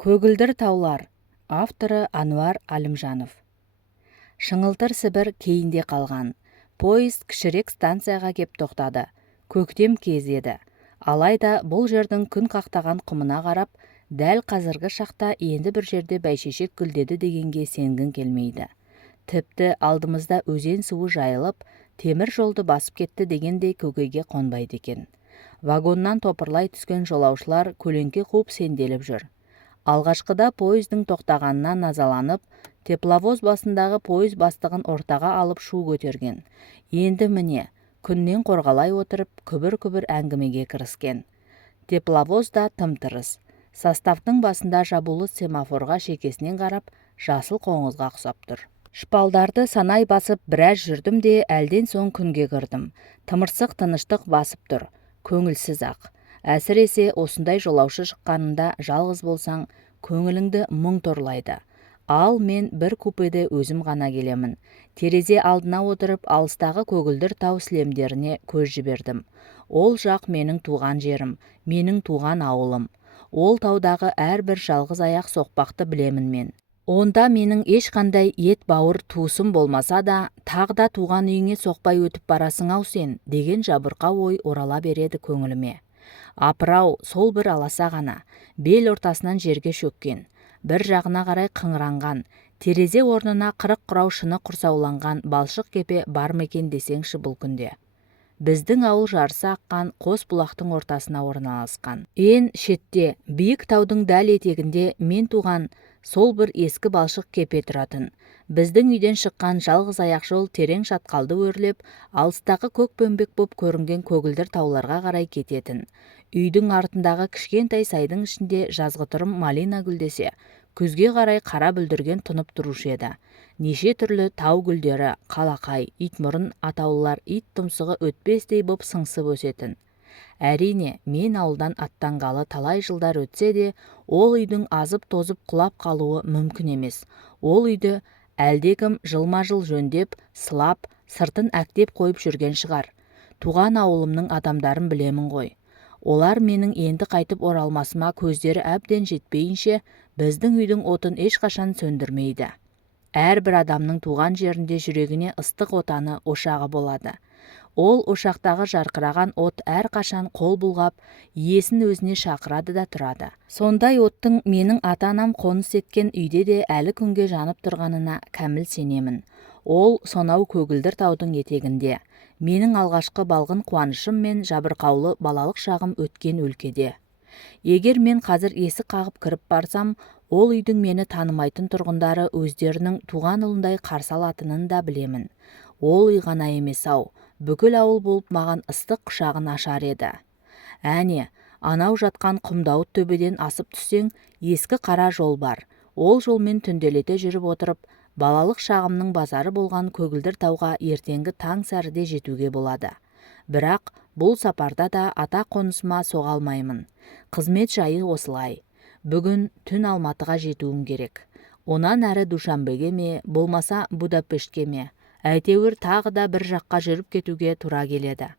Көгілдір таулар. Авторы Ануар Әлімжанов. Шыңылтыр Сібір кейінде қалған. Поезд кішірек станцияға кеп тоқтады. Көктем кез еді. Алайда бұл жердің күн қақтаған құмына қарап, дәл қазіргі шақта енді бір жерде бәйшешек гүлдеді дегенге сенгің келмейді. Тіпті алдымызда өзен суы жайылып, темір жолды басып кетті дегендей көкейге қонбайды екен. Вагоннан топырлай түскен жолаушылар көлеңке қуып сенделіп жүр. Алғашқыда пойыздың тоқтағанына назаланып, тепловоз басындағы пойыз бастығын ортаға алып шу көтерген. Енді міне, күннен қорғалай отырып, күбір-күбір әңгімеге кіріскен. Тепловоз да тым-тырыс. Составтың басында жабулы семафорға шекесінен қарап, жасыл қоңызға ұқсап тұр. Шпалдарды санай басып біраз жүрдім де әлден соң күнге кірдім. Тымырсық тыныштық басып тұр, көңілсіз ақ. Әсіресе осындай жолаушы шыққанында жалғыз болсаң, көңіліңді мұң торлайды. Ал мен бір купеде өзім ғана келемін. Терезе алдына отырып, алыстағы көгілдір тау сілемдеріне көз жібердім. Ол жақ менің туған жерім, менің туған ауылым. Ол таудағы әрбір жалғыз аяқ соқпақты білемін мен. Онда менің ешқандай ет бауыр туысым болмаса да, тағда туған үйіңе соқпай өтіп барасың-ау сен, деген жабырқау ой орала береді көңіліме. Апырау, сол бір аласа ғана, бел ортасынан жерге шөккен, бір жағына қарай қыңыранған, терезе орнына қырық құрау шыны құрсауланған балшық кепе бар мекен десеңші бұл күнде. Біздің ауыл жарысы аққан қос бұлақтың ортасына орналасқан. Ең шетте, биік таудың дәл етегінде мен туған сол бір ескі балшық кепе тұратын. Біздің үйден шыққан жалғыз аяқ жол терең шатқалды өрлеп, алыстағы көк бөмбек боп көрінген көгілдір тауларға қарай кететін. Үйдің артындағы кішкентай сайдың ішінде жазғытұрым малина гүлдесе, күзге қарай қара бүлдірген тұнып тұрушы еді. Неше түрлі тау гүлдері, қалақай, итмұрын атаулылар ит тұмсығы өтпестей боп сыңсып өсетін. Әрине, мен ауылдан аттанғалы талай жылдар өтсе де, ол үйдің азып тозып құлап қалуы мүмкін емес. Ол үйді әлдекім жылма-жыл жөндеп, сылап, сыртын әктеп қойып жүрген шығар. Туған ауылымның адамдарын білемін ғой. Олар менің енді қайтып оралмасыма көздері әбден жетпейінше, біздің үйдің отын ешқашан сөндірмейді. Әрбір адамның туған жерінде жүрегіне ыстық отаны, ошағы болады. Ол ошақтағы жарқыраған от әрқашан қол бұлғап, иесін өзіне шақырады да тұрады. Сондай оттың менің ата-анам қоныс еткен үйде де әлі күнге жанып тұрғанына кәміл сенемін. Ол сонау көгілдір таудың етегінде. Менің алғашқы балғын қуанышым мен жабырқаулы балалық шағым өткен өлкеде. Егер мен қазір есік қағып кіріп барсам, ол үйдің мені танымайтын тұрғындары өздерінің туған ұлындай қарсы алатынын да білемін. Ол үй ғана емес-ау, бүкіл ауыл болып маған ыстық құшағын ашар еді. Әне, анау жатқан құмдауыт төбеден асып түссең, ескі қара жол бар. Ол жолмен түнделете жүріп отырып, балалық шағымның базары болған көгілдір тауға ертеңгі таң сәріде жетуге болады. Бірақ бұл сапарда да ата қонысыма соға алмаймын. Қызмет жайы осылай. Бүгін түн Алматыға жетуім керек. Онан әрі Душанбеге ме, болмаса Будапештке ме. Әйтеуір тағы да бір жаққа жүріп кетуге тура келеді.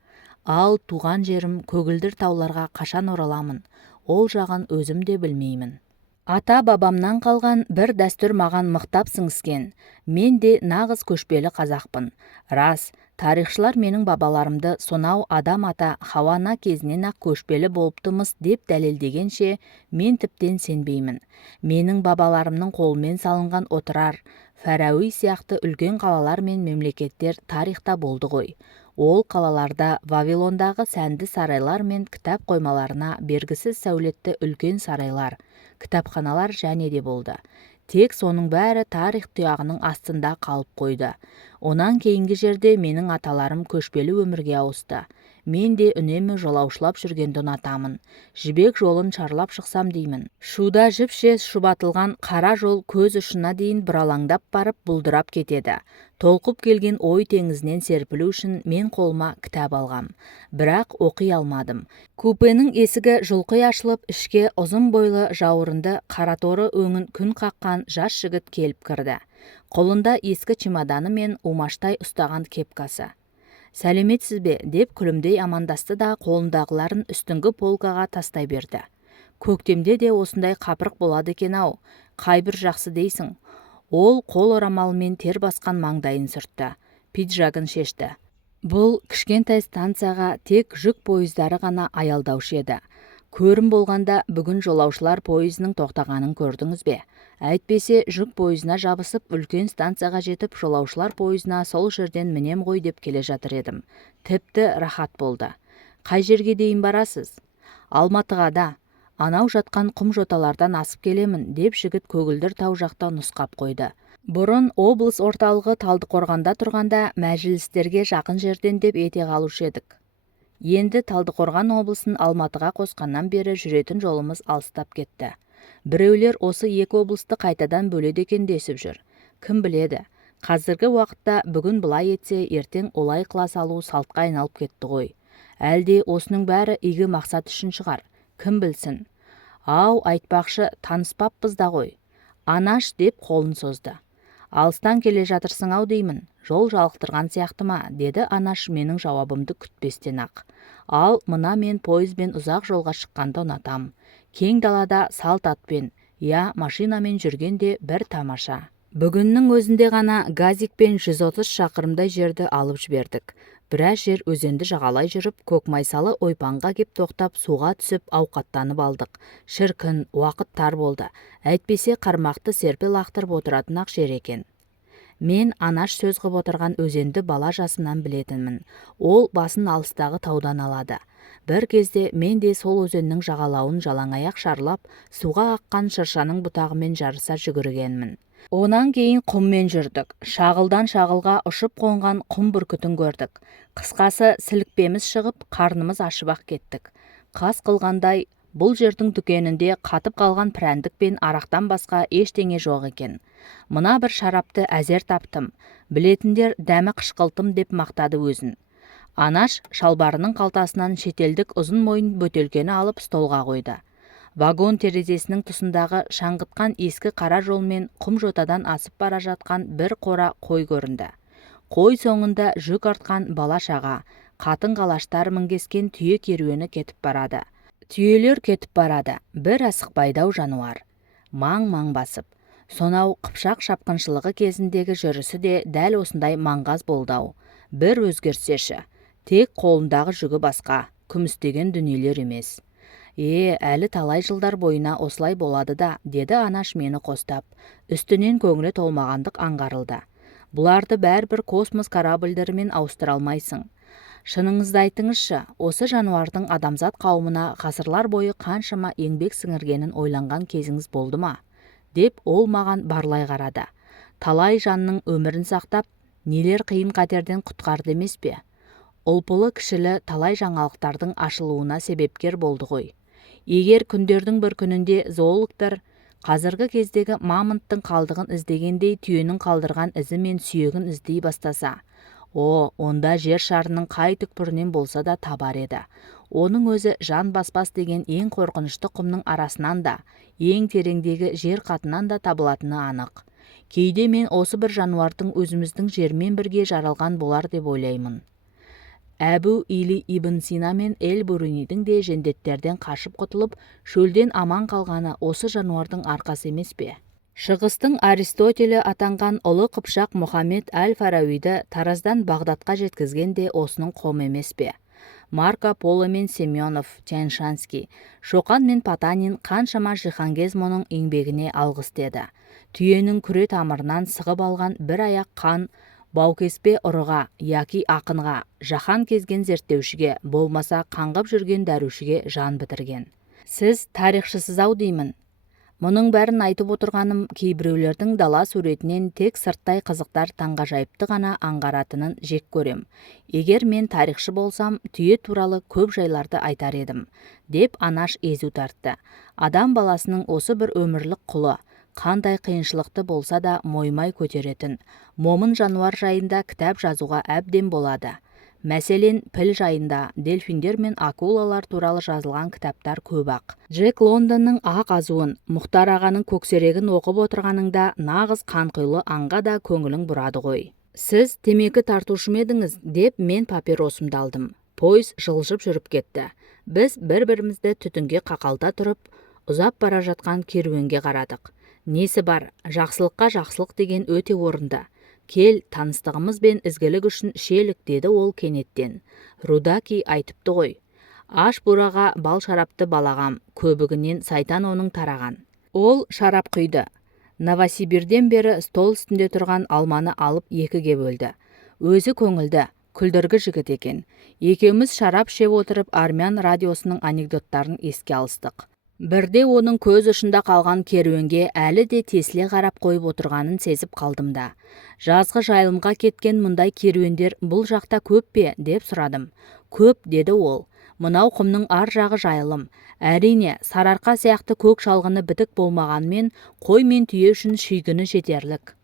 Ал туған жерім көгілдір тауларға қашан ораламын, ол жағын өзім де білмеймін. Ата-бабамнан қалған бір дәстүр маған мықтап сіңіскен. Мен де нағыз көшпелі қазақпын. Рас, тарихшылар менің бабаларымды сонау адам ата Хауа-ана кезінен-ақ көшпелі болыптымыз деп дәлелдегенше, мен тіптен сенбеймін. Менің бабаларымның қолымен салынған отырар, Фәрауи сияқты үлкен қалалар мен мемлекеттер тарихта болды ғой. Ол қалаларда Вавилондағы сәнді сарайлар мен кітап қоймаларына бергісіз сәулетті үлкен сарайлар, кітапханалар және де болды. Тек соның бәрі тарих тұяғының астында қалып қойды. Онан кейінгі жерде менің аталарым көшпелі өмірге ауысты. Мен де үнемі жолаушылап жүргенді ұнатамын. Жібек жолын шарлап шықсам деймін. Шуда жіпше шұбатылған қара жол көз ұшына дейін бұралаңдап барып бұлдырап кетеді. Толқып келген ой теңізінен серпілу үшін мен қолыма кітап алғам. Бірақ оқи алмадым. Купенің есігі жұлқи ашылып, ішке ұзын бойлы жауырынды қараторы өңін күн қаққан жас жігіт келіп кірді. Қолында ескі чемоданы мен умаштай ұстаған кепкасы. «Сәлеметсіз бе?» деп күлімдей амандасты да қолындағыларын үстіңгі полкаға тастай берді. Көктемде де осындай қапырық болады екен-ау, қайбір жақсы дейсің. Ол қол орамалымен тер басқан маңдайын сүртті, пиджагын шешті. Бұл кішкентай станцияға тек жүк пойыздары ғана аялдаушы еді. Көрім болғанда бүгін жолаушылар пойызының тоқтағанын көрдіңіз бе? Әйтпесе жүк пойызына жабысып, үлкен станцияға жетіп, жолаушылар пойызына сол жерден мінем ғой деп келе жатыр едім. Тіпті рахат болды. Қай жерге дейін барасыз? Алматыға да. Анау жатқан құм жоталардан асып келемін, деп жігіт көгілдір тау жақта нұсқап қойды. Бұрын облыс орталығы Талдықорғанда тұрғанда мәжілістерге жақын жерден деп ете қалушы едік. Енді Талдықорған облысын Алматыға қосқаннан бері жүретін жолымыз алыстап кетті. Біреулер осы екі облысты қайтадан бөледі екен десіп жүр. Кім біледі? Қазіргі уақытта бүгін былай етсе, ертең олай қыла салу салтқа айналып кетті ғой. Әлде осының бәрі игі мақсат үшін шығар. Кім білсін? Ау, айтпақшы, таныспаппыз да ғой. Анаш деп қолын созды. Алыстан келе жатырсың-ау деймін, жол жалықтырған сияқты ма, деді Анаш менің жауабымды күтпестен ақ. Ал мына мен пойызбен ұзақ жолға шыққанды ұнатам. Кең далада салт атпен, я машинамен жүргенде бір тамаша. Бүгіннің өзінде ғана газикпен 130 шақырымдай жерді алып жібердік. Біраз жер өзенді жағалай жүріп, Көкмайсалы ойпаңға кеп тоқтап, суға түсіп, ауқаттанып алдық. Шіркін, уақыт тар болды. Әйтпесе қармақты серпе лақтырып отыратын ақ жер екен. Мен Анаш сөз қып отырған өзенді бала жасымнан білетінмін. Ол басын алыстағы таудан алады. Бір кезде мен де сол өзеннің жағалауын жалаңаяқ шарлап, суға аққан шыршаның бұтағымен жарыса жүгіргенмін. Онан кейін құммен жүрдік. Шағылдан шағылға ұшып қонған құм бүркітін көрдік. Қысқасы, сілікпеміз шығып, қарнымыз ашып-ақ кеттік. Қас қылғандай, бұл жердің дүкенінде қатып қалған прәндік пен арақтан басқа ештеңе жоқ екен. Мына бір шарапты әзер таптым. Білетіндер дәмі қышқылтым деп мақтады өзін. Анаш шалбарының қалтасынан шетелдік ұзын мойын бөтелкені алып столға қойды. Вагон терезесінің тұсындағы шаңғытқан ескі қара жолмен құм жотадан асып бара жатқан бір қора қой көрінді. Қой соңында жүк артқан бала шаға, қатын қалаштар мінгескен түйе керуені кетіп барады. Түйелер кетіп барады, бір асықпайдау жануар. Маң-маң басып. Сонау Қыпшақ шапқыншылығы кезіндегі жүрісі де дәл осындай маңғаз болдау. Бір өзгерсеші. Тек қолындағы жүгі басқа, күмістеген дүниелер емес. Әлі талай жылдар бойына осылай болады да, деді Анаш мені қостап. Үстінен көңілі толмағандық аңғарылды. Бұларды бәрібір космос корабльдерімен ауыстыра алмайсың. Шыныңызды айтыңызшы, осы жануардың адамзат қауымына ғасырлар бойы қаншама еңбек сіңіргенін ойланған кезіңіз болды ма? Деп ол маған барлай қарады. Талай жанның өмірін сақтап, нелер қиын қатерден құтқарды емес пе? Ұлпылы кішілі талай жаңалықтардың ашылуына себепкер болды ғой. Егер күндердің бір күнінде зоологтар қазіргі кездегі мамонттың қалдығын іздегендей түйенің қалдырған ізі мен сүйегін іздей бастаса, онда жер шарының қай түкпірінен болса да табар еді. Оның өзі жан баспас деген ең қорқынышты құмның арасынан да, ең тереңдегі жер қатынан да табылатыны анық. Кейде мен осы бір жануардың өзіміздің жермен бірге жаралған болар деп ойлаймын. Әбу Или ибн Сина мен Эль-Бурунидің де жендеттерден қашып құтылып, шөлден аман қалғаны осы жануардың арқасы емес пе? Шығыстың Аристотелі атанған ұлы Қыпшақ Мұхаммед Әл-Фарауиді Тараздан Бағдатқа жеткізген де осының қом емес пе? Марко Поло мен Семенов, Тянь-Шанский, Шоқан мен Патанин қаншама жиһангез мұның еңбегіне алғыс деді. Түйенің күре тамырынан сығып алған бір аяқ қан баукеспе ұрыға, яки ақынға, жаһан кезген зерттеушіге, болмаса қаңғып жүрген дәрушіге жан бітірген. Сіз тарихшысыз-ау деймін. Мұның бәрін айтып отырғаным кейбіреулердің дала суретінен тек сырттай қызықтар таңғажайыпты ғана аңғаратынын жек көрем. Егер мен тарихшы болсам, түйе туралы көп жайларды айтар едім, деп Анаш езу тартты. Адам баласының осы бір өмірлік құлы, қандай қиыншылықты болса да мойымай көтеретін, момын жануар жайында кітап жазуға әбден болады. Мәселен, піл жайында, дельфиндер мен акулалар туралы жазылған кітаптар көп-ақ. Джек Лондонның ақ азуын, Мұхтар ағаның көксерегін оқып отырғаныңда нағыз қанқұйлы аңға да көңілің бұрады ғой. Сіз темекі тартушы ма едіңіз, деп мен папиросымды алдым. Пойыз жылжып жүріп кетті. Біз бір-бірімізді түтінге қақалта тұрып, Ұзап бара жатқан керуенге қарадық. Несі бар, жақсылыққа жақсылық деген өте орынды. Кел, таныстығымыз бен ізгілік үшін ішелік, деді ол кенеттен. Рудаки айтыпты ғой. Аш бураға бал шарапты балағам, көбігінен сайтан оның тараған. Ол шарап құйды. Новосибирден бері стол үстінде тұрған алманы алып екіге бөлді. Өзі көңілді, күлдіргі жігіт екен. Екеуміз шарап ішіп отырып армян радиосының анекдоттарын еске алыстық. Бірде оның көз ұшында қалған керуенге әлі де тесіле қарап қойып отырғанын сезіп қалдым да. Жазғы жайылымға кеткен мұндай керуендер бұл жақта көп пе, деп сұрадым. Көп, деді ол. Мынау құмның ар жағы жайылым. Әрине, сарыарқа сияқты көк шалғыны бітік болмағанмен, қой мен түйе үшін шүйгіні жетерлік.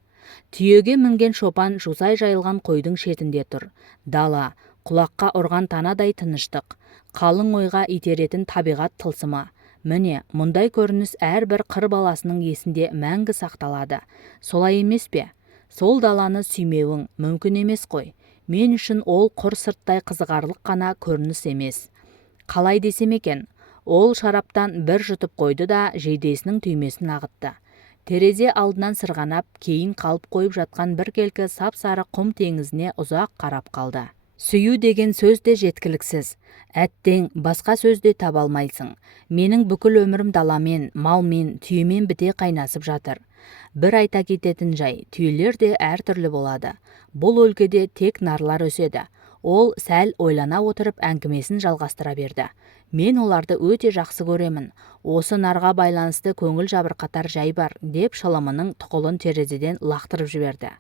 Түйеге мінген шопан жусай жайылған қойдың шетінде тұр. Дала, құлаққа ұрған танадай тыныштық, қалың ойға итеретін табиғат тылсымы. Міне, мұндай көрініс әрбір қыр баласының есінде мәңгі сақталады. Солай емес пе? Сол даланы сүймеуің мүмкін емес қой. Мен үшін ол құр сырттай қызығарлық қана көрініс емес. Қалай десем екен, ол шараптан бір жұтып қойды да жейдесінің түймесін ағытты. Терезе алдынан сырғанап, кейін қалып қойып жатқан бір келкі сап-сары құм теңізіне ұзақ қарап қалды. Сүю деген сөз де жеткіліксіз. Әттең, басқа сөз де таба алмайсың. Менің бүкіл өмірім даламен, малмен, түйемен біте қайнасып жатыр. Бір айта кететін жай, түйелер де әртүрлі болады. Бұл өлкеде тек нарлар өседі. Ол сәл ойлана отырып әңгімесін жалғастыра берді. Мен оларды өте жақсы көремін. Осы нарға байланысты көңіл жабырқатар жай бар, деп шылымының тұқылын терезеден лақтырып жіберді.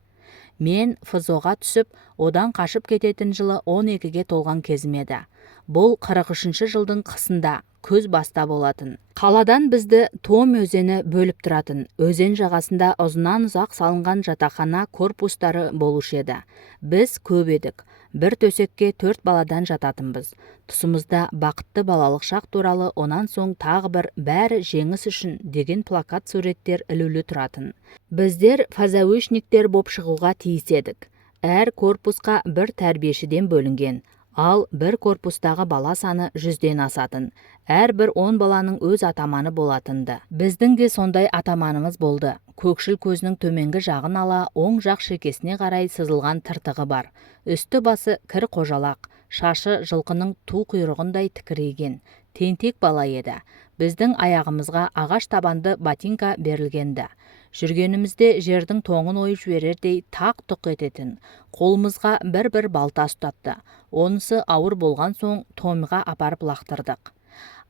Мен ФЗО-ға түсіп, одан қашып кететін жылы 12-ге толған кезім еді. Бұл 43-ші жылдың қысында, күз баста болатын. Қаладан бізді Том өзені бөліп тұратын. Өзен жағасында ұзынан ұзақ салынған жатақхана корпустары болушы еді. Біз көп едік. Бір төсекке 4 баладан жататынбыз. Тұсымызда бақытты балалық шақ туралы, онан соң тағы бір бәрі жеңіс үшін деген плакат суреттер ілулі тұратын. Біздер фазауишниктер боп шығуға тиіс едік. Әр корпусқа бір тәрбиешіден бөлінген. Ал бір корпустағы бала саны 100-ден асатын. Әрбір 10 баланың өз атаманы болатынды. Біздің де сондай атаманымыз болды. Көкшіл көзінің төменгі жағын ала, оң жақ шекесіне қарай сызылған тыртығы бар. Үсті басы кір қожалақ, шашы жылқының ту құйрығындай тікірейген. Тентек бала еді. Біздің аяғымызға ағаш табанды ботинка берілгенді. Жүргенімізде жердің тоңын ойып жіберердей тақ-тұқ ететін. Қолымызға бір-бір балта ұстатты. Онысы ауыр болған соң Томға апарып лақтырдық.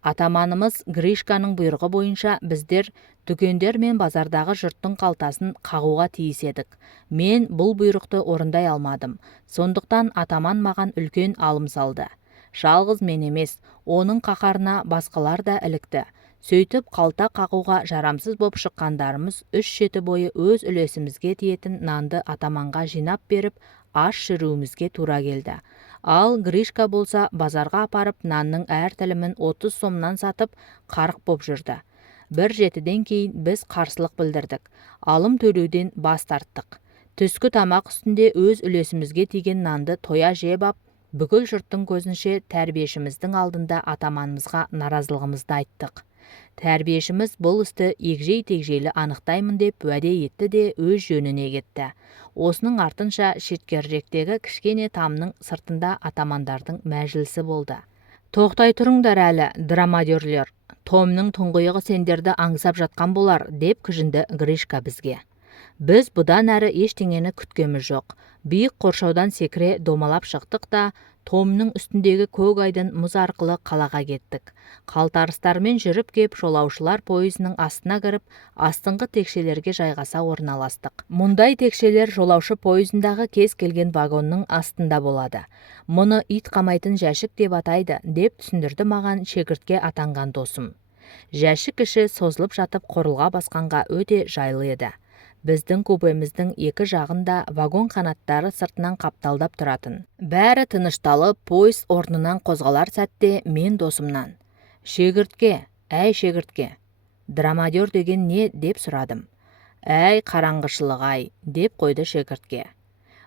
Атаманымыз Гришканың бұйрығы бойынша біздер дүкендер мен базардағы жұрттың қалтасын қағуға тиіс едік. Мен бұл бұйрықты орындай алмадым. Сондықтан атаман маған үлкен алым салды. Жалғыз мен емес, оның қаһарына басқалар да ілікті. Сөйтіп қалта қағуға жарамсыз боп шыққандарымыз 3 жеті бойы өз үлесімізге тиетін нанды атаманға жинап беріп, аш жүруімізге тура келді. Ал Гришка болса базарға апарып нанның әр тілімін 30 сомнан сатып қарық боп жүрді. 1-7-ден кейін біз қарсылық білдірдік. Алым төлеуден бас тарттық. Түскі тамақ үстінде өз үлесімізге тиген нанды тоя жеп ап, бүкіл жұрттың көзінше тәрбиешіміздің алдында атаманымызға наразылығымызды айттық. Тәрбиешіміз бұл істі егжей-тегжейлі анықтаймын деп уәде етті де өз жөніне кетті. Осының артынша шеткеріректегі кішкене тамның сыртында атамандардың мәжілісі болды. Тоқтай тұрыңдар әлі, драмадерлер. Томның тұңғиығы сендерді аңсап жатқан болар, деп кіжінді Гришка бізге. Біз бұдан әрі ештеңені күткеміз жоқ. Биік қоршаудан секіре домалап шықтық та, Томның үстіндегі көк айдын мұз арқылы қалаға кеттік. Қалтарыстармен жүріп кеп жолаушылар пойызының астына кіріп, астыңғы текшелерге жайғаса орналастық. Мұндай текшелер жолаушы пойызындағы кез келген вагонның астында болады. Мұны ит қамайтын жәшік деп атайды, деп түсіндірді маған шегіртке атанған досым. Жәшік іші созылып жатып қорылға басқанға өте жайлы еді. Біздің купеміздің екі жағында вагон қанаттары сыртынан қапталдап тұратын. Бәрі тынышталып, пойыз орнынан қозғалар сәтте мен досымнан: «Шегіртке, әй шегіртке, драмадер деген не?» деп сұрадым. «Әй қараңғышылық ай», деп қойды шегіртке.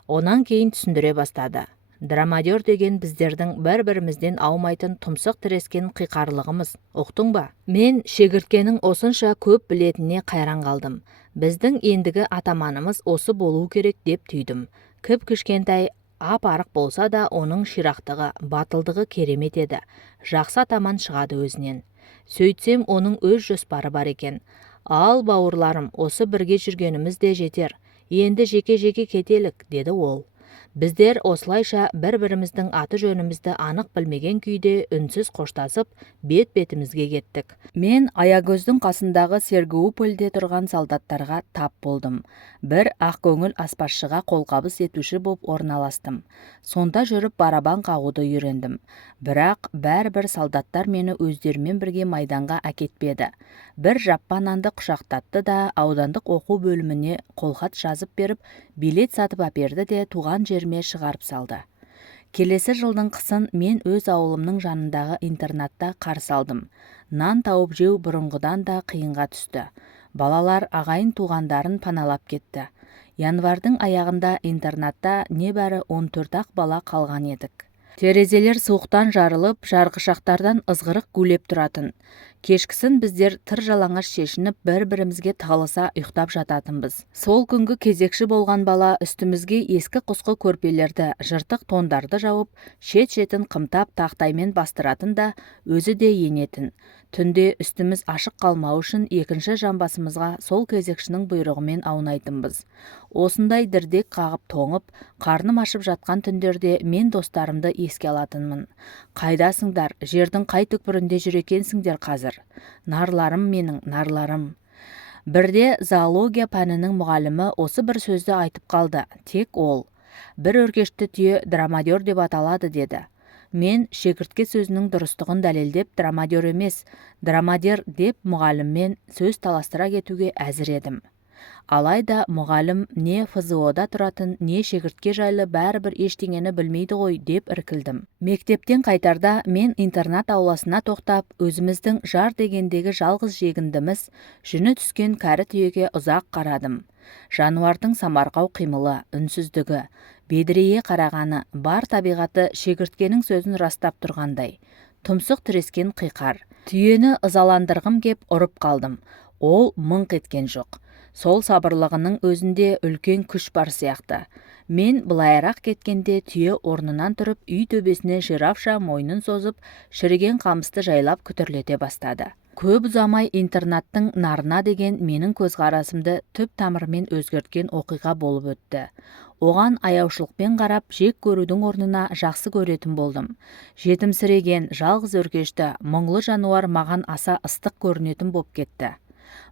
Онан кейін түсіндіре бастады. Драмадер деген біздердің бір-бірімізден аумайтын тұмсық тірескен қиқарлығымыз, ұқтың ба? Мен шегірткенің осынша көп білетініне қайран қалдым. Біздің ендігі атаманымыз осы болу керек деп түйдім. Кіп-кішкентай ап-арық болса да оның ширақтығы, батылдығы керемет еді. Жақсы атаман шығады өзінен. Сөйтсем оның өз жоспары бар екен. Ал бауырларым, осы бірге жүргеніміз де жетер. Енді жеке-жеке кетелік, деді ол. Біздер осылайша бір-біріміздің аты жөнімізді анық білмеген күйде үнсіз қоштасып, бет-бетімізге кеттік. Мен Аягөздің қасындағы Сергуупольде тұрған солдаттарға тап болдым. Бір ақкөңіл аспазшыға қолқабыс етуші боп орналастым. Сонда жүріп барабан қағуды үйрендім. Бірақ бәрібір солдаттар мені өздерімен бірге майданға әкетпеді. Бір жаппа нанды құшақтатты да аудандық оқу бөліміне қолхат жазып беріп, билет сатып әперді де туған жеріме шығарып салды. Келесі жылдың қысын мен өз ауылымның жанындағы интернатта қарсы алдым. Нан тауып жеу бұрынғыдан да қиынға түсті. Балалар ағайын туғандарын паналап кетті. Январдың аяғында интернатта небәрі 14-ақ бала қалған едік. Терезелер суықтан жарылып, жарғышақтардан ызғырық гулеп тұратын. Кешкісін біздер тыр жалаңаш шешініп бір-бірімізге талыса ұйықтап жататынбыз. Сол күнгі кезекші болған бала үстімізге ескі құсқы көрпелерді, жыртық тондарды жауып, шет-шетін қымтап тақтаймен бастыратын да өзі де енетін. Түнде үстіміз ашық қалмау үшін екінші жамбасымызға сол кезекшінің бұйрығымен аунайтынбыз. Осындай дірдек қағып тоңып, қарным ашып жатқан түндерде мен достарымды еске алатынмын. Қайдасыңдар, жердің қай түкпірінде жүр екенсіңдер қазір? Нарларым менің, нарларым. Бірде зоология пәнінің мұғалімі осы бір сөзді айтып қалды. Тек ол. Бір өркешті түйе драмадер деп аталады деді. Мен шегіртке сөзінің дұрыстығын дәлелдеп драмадер емес, драмадер деп мұғаліммен сөз таластыра кетуге әзір едім. Алайда мұғалім не ФЗО-да тұратын, не шегіртке жайлы бәрібір ештеңені білмейді ғой деп іркілдім. Мектептен қайтарда мен интернат ауласына тоқтап, өзіміздің жар дегендегі жалғыз жегіндіміз жүні түскен кәрі түйеге ұзақ қарадым. Жануардың самарқау қимылы, үнсіздігі, бедірейе қарағаны, бар табиғаты шегірткенің сөзін растап тұрғандай. Тұмсық тірескен қиқар. Түйені ызаландырғым кеп ұрып қалдым. Ол мыңқ еткен жоқ. Сол сабырлығының өзінде үлкен күш бар сияқты. Мен былайырақ кеткенде түйе орнынан тұрып, үй төбесіне жирафша мойнын созып, шіріген қамысты жайлап күтірлете бастады. Көп ұзамай интернаттың нарына деген менің көзқарасымды түп тамырымен өзгерткен оқиға болып өтті. Оған аяушылықпен қарап, жек көрудің орнына жақсы көретін болдым. Жетімсіреген, жалғыз өркешті, мұңлы жануар маған аса ыстық көрінетін боп кетті.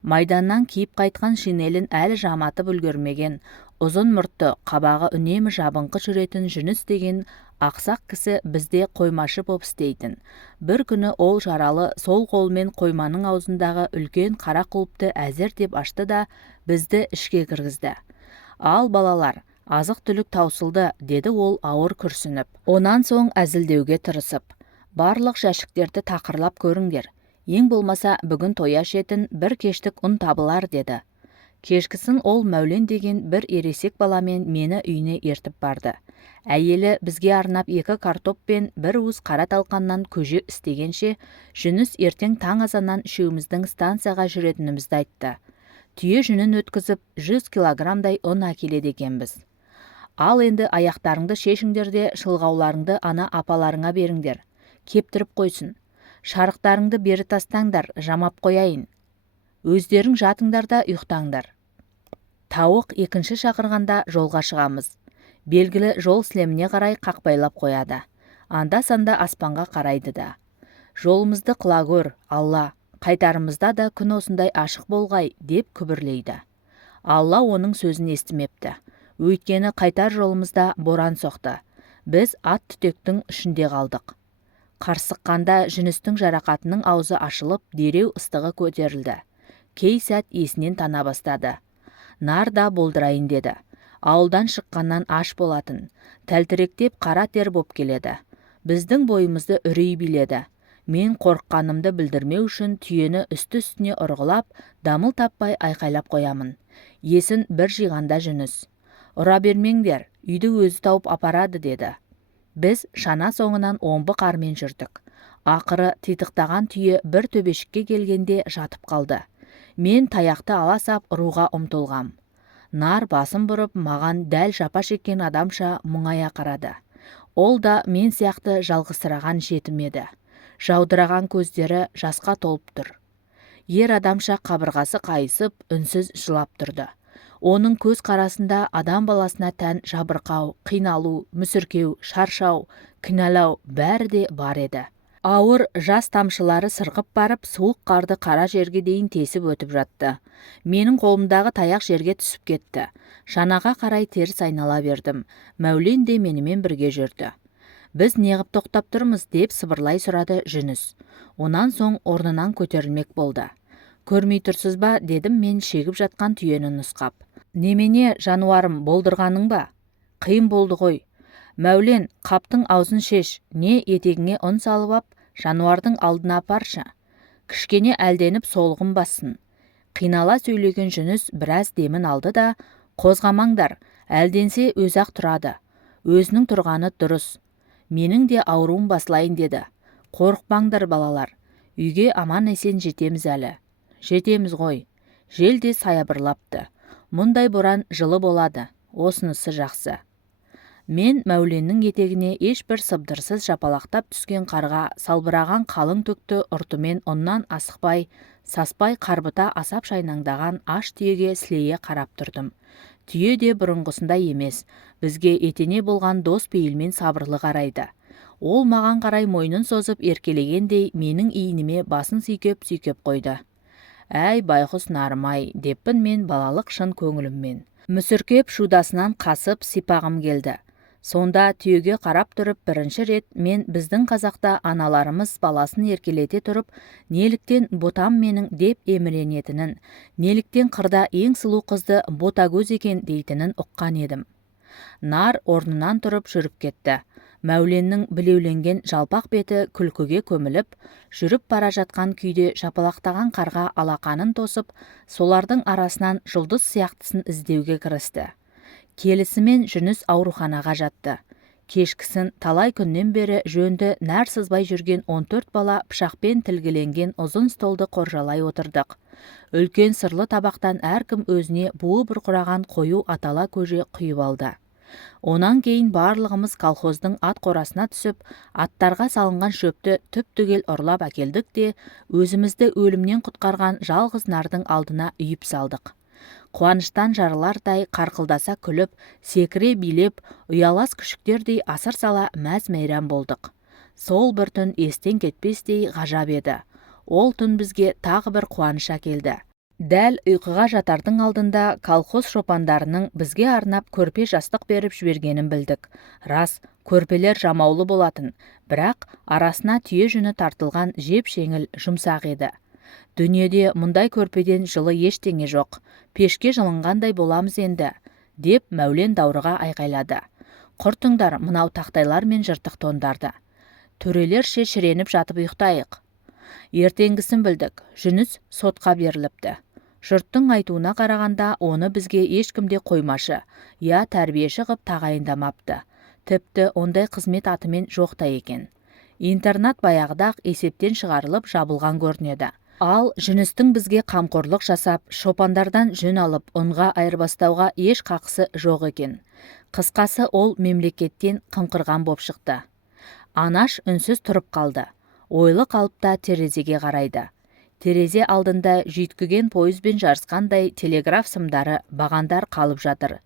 Майданнан киіп қайтқан шинелін әлі жаматып үлгермеген, ұзын мұртты, қабағы үнемі жабыңқы жүретін Жүніс деген ақсақ кісі бізде қоймашы боп істейтін. Бір күні ол жаралы сол қолмен қойманың аузындағы үлкен қара құлыпты әзер деп ашты да бізді ішке кіргізді. Ал балалар, азық-түлік таусылды, деді ол ауыр күрсініп. Онан соң әзілдеуге тырысып, барлық жәшіктерді тақырлап көріңдер. Ең болмаса бүгін тоя шетін бір кештік ұн табылар, деді. Кешкісін ол Мәулен деген бір ересек баламен мені үйіне ертіп барды. Әйелі бізге арнап 2 картоп пен бір уыс қара талқаннан көже істегенше, Жүніс ертең таң азаннан үшеуміздің станцияға жүретінімізді айтты. Түйе жүнін өткізіп 100 килограмдай ұн әкеледі екенбіз. Ал енді аяқтарыңды шешіңдер де шылғауларыңды ана апаларыңа беріңдер. Кептіріп қойсын. Шарықтарыңды бері тастаңдар, жамап қояйын. Өздерің жатыңдар да ұйықтаңдар. Тауық екінші шақырғанда жолға шығамыз. Белгілі жол сілеміне қарай қақпайлап қояды. Анда-санда аспанға қарайды да. Жолымызды қыла көр, Алла, қайтарымызда да күн осындай ашық болғай, деп күбірлейді. Алла оның сөзін естімепті. Өйткені қайтар жолымызда боран соқты. Біз ат түтектің ішінде қалдық. Қарсыққанда Жүністің жарақатының аузы ашылып, дереу ыстығы көтерілді. Кей сәт есінен тана бастады. Нар да болдырайын деді. Ауылдан шыққаннан аш болатын. Тәлтіректеп қара тер боп келеді. Біздің бойымызды үрей биледі. Мен қорыққанымды білдірмеу үшін түйені үсті-үстіне ұрғылап, дамыл таппай айқайлап қоямын. Есін бір жиғанда Жүніс. Ұра бермеңдер, үйді өзі тауып апарады, деді. Біз шана соңынан омбы қармен жүрдік. Ақыры титықтаған түйе бір төбешікке келгенде жатып қалды. Мен таяқты ала сап ұруға ұмтылғам. Нар басын бұрып маған дәл жапа шеккен адамша мұңая қарады. Ол да мен сияқты жалғызсыраған жетім еді. Жаудыраған көздері жасқа толып тұр. Ер адамша қабырғасы қайысып, үнсіз жылап тұрды. Оның көз қарасында адам баласына тән жабырқау, қиналу, мүсіркеу, шаршау, кінәлау бәрі де бар еді. Ауыр жас тамшылары сырғып барып, суық қарды қара жерге дейін тесіп өтіп жатты. Менің қолымдағы таяқ жерге түсіп кетті. Шанаға қарай теріс айнала бердім. Мәулен де менімен бірге жүрді. Біз неғып тоқтап тұрмыз деп сыбырлай сұрады Жүніс. Онан соң орнынан көтерілмек болды. Көрмей тұрсыз ба, дедім мен шегіп жатқан түйені нұсқап. Немене, жануарым, болдырғаның ба? Қиын болды ғой. Мәулен, қаптың аузын шеш, не етегіңе ұн салып ап, жануардың алдына апаршы. Кішкене әлденіп солғын бассын. Қинала сөйлеген Жүніс біраз демін алды да, қозғамаңдар, әлденсе өзақ тұрады. Өзінің тұрғаны дұрыс. Менің де ауруым басылайын деді. Қорықпаңдар балалар, үйге аман есен жетеміз әлі. Жетеміз ғой. Жел де саябырлапты. Мұндай боран жылы болады, осынысы жақсы. Мен Мәуленнің етегіне ешбір сыбдырсыз жапалақтап түскен қарға салбыраған қалың түкті ұртымен оннан асықпай, саспай қарбыта асап шайнаңдаған аш түйеге сілейе қарап тұрдым. Түйе де бұрынғысындай емес, бізге етене болған дос пейілмен сабырлы қарайды. Ол маған қарай мойнын созып еркелегендей менің иініме басын сүйкеп қойды. Әй, байғұс нарымай, деппін мен балалық шын көңіліммен. Мүсіркеп шудасынан қасып сипағым келді. Сонда түйеге қарап тұрып бірінші рет мен біздің қазақта аналарымыз баласын еркелете тұрып, неліктен ботам менің деп еміренетінін, неліктен қырда ең сұлу қызды ботагөз екен дейтінін ұққан едім. Нар орнынан тұрып жүріп кетті. Мәуленнің білеуленген жалпақ беті күлкіге көміліп, жүріп бара жатқан күйде жапалақтаған қарға алақанын тосып, солардың арасынан жұлдыз сияқтысын іздеуге кірісті. Келісімен Жүніс ауруханаға жатты. Кешкісін талай күннен бері жөнді нәр сызбай жүрген 14 бала пышақпен тілгіленген ұзын столды қоржалай отырдық. Үлкен сырлы табақтан әркім өзіне буы бұрқыраған қою атала көже құйып алды. Онан кейін барлығымыз колхоздың ат қорасына түсіп, аттарға салынған шөпті түп-түгел ұрлап әкелдік те, өзімізді өлімнен құтқарған жалғыз нардың алдына үйіп салдық. Қуаныштан жарылардай қарқылдаса күліп, секіре билеп, ұялас күшіктердей асыр сала мәз-мейрам болдық. Сол бір түн естен кетпестей ғажап еді. Ол түн бізге тағы бір қуаныш әкелді. Дәл ұйқыға жатардың алдында колхоз шопандарының бізге арнап көрпе жастық беріп жібергенін білдік. Рас, көрпелер жамаулы болатын, бірақ арасына түйе жүні тартылған жеп-жеңіл, жұмсақ еді. Дүниеде мұндай көрпеден жылы ештеңе жоқ, пешке жылынғандай боламыз енді, деп Мәулен Даурыға айқайлады. Құртыңдар мынау тақтайлар мен жыртық тондарды. Төрелерше шіреніп жатып ұйықтайық. Ертеңгісін білдік, Жүніс сотқа беріліпті. Жұрттың айтуына қарағанда оны бізге ешкімде қоймашы, я тәрбиеші ғып тағайындамапты. Тіпті ондай қызмет атымен жоқта екен. Интернат баяғыда-ақ есептен шығарылып жабылған көрінеді. Ал Жүністің бізге қамқорлық жасап, шопандардан жүн алып, ұнға айырбастауға еш қақысы жоқ екен. Қысқасы ол мемлекеттен қымқырған боп шықты. Анаш үнсіз тұрып қалды. Ойлы қалыпта терезеге қарайды. Терезе алдында жүйткіген пойызбен жарысқандай телеграф сымдары, бағандар қалып жатыр.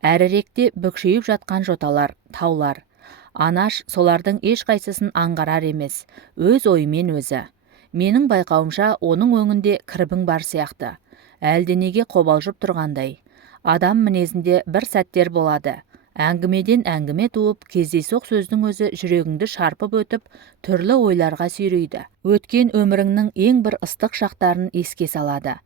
Әріректе бүкшейіп жатқан жоталар, таулар. Анаш солардың ешқайсысын аңғарар емес, өз ойымен өзі. Менің байқауымша оның өңінде кірбің бар сияқты. Әлденеге қобалжып тұрғандай. Адам мінезінде бір сәттер болады. Әңгімеден әңгіме туып, кездейсоқ сөздің өзі жүрегіңді шарпып өтіп, түрлі ойларға сүйрейді. Өткен өміріңнің ең бір ыстық шақтарын еске салады.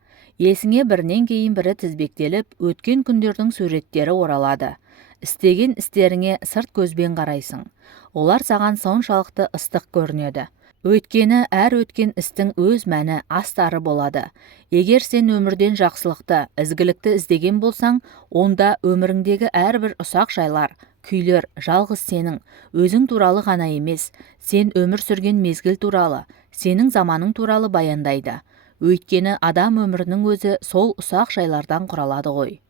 Есіңе бірінен кейін бірі тізбектеліп, өткен күндердің суреттері оралады. Істеген істеріңе сырт көзбен қарайсың. Олар саған соншалықты ыстық көрінеді. Өйткені әр өткен істің өз мәні астары болады. Егер сен өмірден жақсылықты, ізгілікті іздеген болсаң, онда өміріңдегі әрбір ұсақ жайлар, күйлер жалғыз сенің, өзің туралы ғана емес, сен өмір сүрген мезгіл туралы, сенің заманың туралы баяндайды. Өйткені адам өмірінің өзі сол ұсақ жайлардан құралады ғой.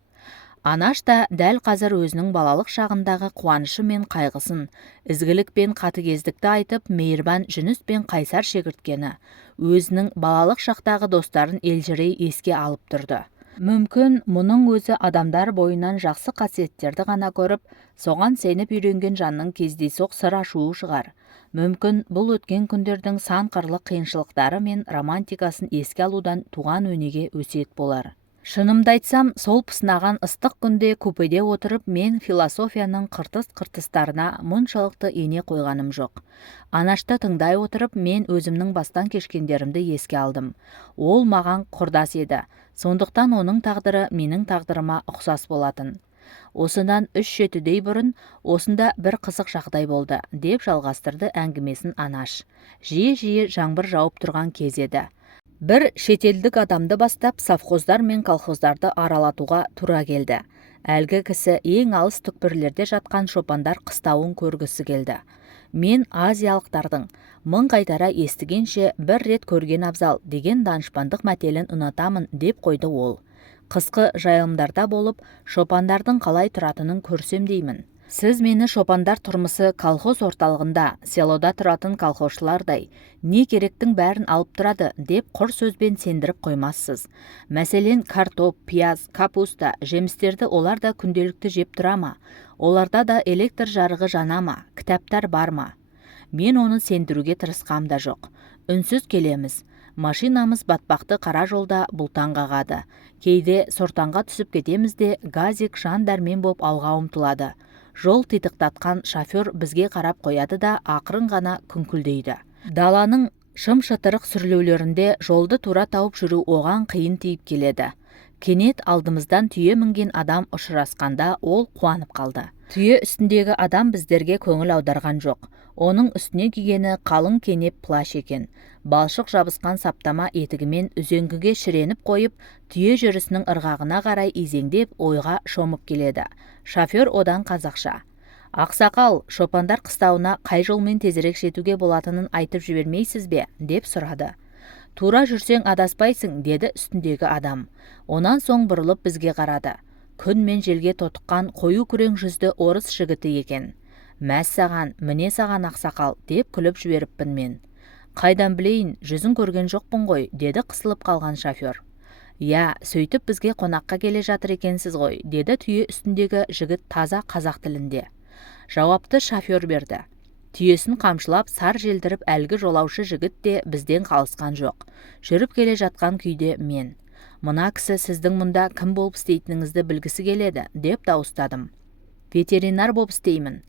Анаш та дәл қазір өзінің балалық шағындағы қуанышы мен қайғысын, ізгілік пен қатыгездікті айтып, мейірбан жүніс пен қайсар шегірткені, өзінің балалық шақтағы достарын елжірей еске алып тұрды. Мүмкін мұның өзі адамдар бойынан жақсы қасиеттерді ғана көріп, соған сеніп үйренген жанның кездейсоқ сыр ашуы шығар. Мүмкін бұл өткен күндердің сан қырлы қиыншылықтары мен романтикасын еске алудан туған өнеге өсиет болар. Шынымды айтсам, сол пысынаған ыстық күнде купеде отырып, мен философияның қыртыс-қыртыстарына мұншалықты ене қойғаным жоқ. Анашты тыңдай отырып, мен өзімнің бастан кешкендерімді еске алдым. Ол маған құрдас еді, сондықтан оның тағдыры менің тағдырыма ұқсас болатын. Осыдан 3-7 бұрын осында бір қызық жағдай болды, деп жалғастырды әңгімесін Анаш. Жиі-жиі жаңбыр жауып тұрған кез еді. Бір шетелдік адамды бастап совхоздар мен колхоздарды аралатуға тура келді. Әлгі кісі ең алыс түкпірлерде жатқан шопандар қыстауын көргісі келді. Мен азиялықтардың мың қайтара естігенше бір рет көрген абзал деген данышпандық мәтелін ұнатамын деп қойды ол. Қысқы жайылымдарда болып, шопандардың қалай тұратынын көрсем деймін. Сіз мені шопандар тұрмысы колхоз орталығында, селода тұратын колхозшылардай, не керектің бәрін алып тұрады деп құр сөзбен сендіріп қоймассыз. Мәселен, картоп, пияз, капуста, жемістерді олар да күнделікті жеп тұра ма? Оларда да электр жарығы жана ма? Кітаптар бар ма? Мен оны сендіруге тырысқам да жоқ. Үнсіз келеміз. Машинамыз батпақты қара жолда бұлтан қағады. Кейде сортанға түсіп кетеміз де, газик жан дәрмен боп алға ұмтылады. Жол титықтатқан шофер бізге қарап қояды да ақырын ғана күңкілдейді. Даланың шым-шытырық сүрлеулерінде жолды тура тауып жүру оған қиын тиіп келеді. Кенет алдымыздан түйе мінген адам ұшырасқанда ол қуанып қалды. Түйе үстіндегі адам біздерге көңіл аударған жоқ. Оның үстіне кигені қалың кенеп плащ екен. Балшық жабысқан саптама етігімен үзеңгіге шіреніп қойып, түйе жүрісінің ырғағына қарай изеңдеп ойға шомып келеді. Шофер одан қазақша: «Ақсақал, шопандар қыстауына қай жолмен тезірек жетуге болатынын айтып жібермейсіз бе?» деп сұрады. «Тура жүрсең адаспайсың», деді үстіндегі адам. Онан соң бұрылып бізге қарады. Күн мен желге тотыққан қою күрең жүзді орыс жігіті екен. «Мәссаған, міне саған ақсақал», деп күліп жіберіппін мен. «Қайдан білейін, жүзін көрген жоқпын ғой», деді қысылып қалған шофер. «Я, сөйтіп бізге қонаққа келе жатыр екенсіз ғой», деді түйе үстіндегі жігіт таза қазақ тілінде. Жауапты шофер берді. Түйесін қамшылап сар желдіріп әлгі жолаушы жігіт те бізден қалысқан жоқ. Жүріп келе жатқан күйде мен: «Мына кісі сіздің мұнда кім болып істейтініңізді білгісі келеді», деп дауыстадым. «Ветеринар болып істеймін».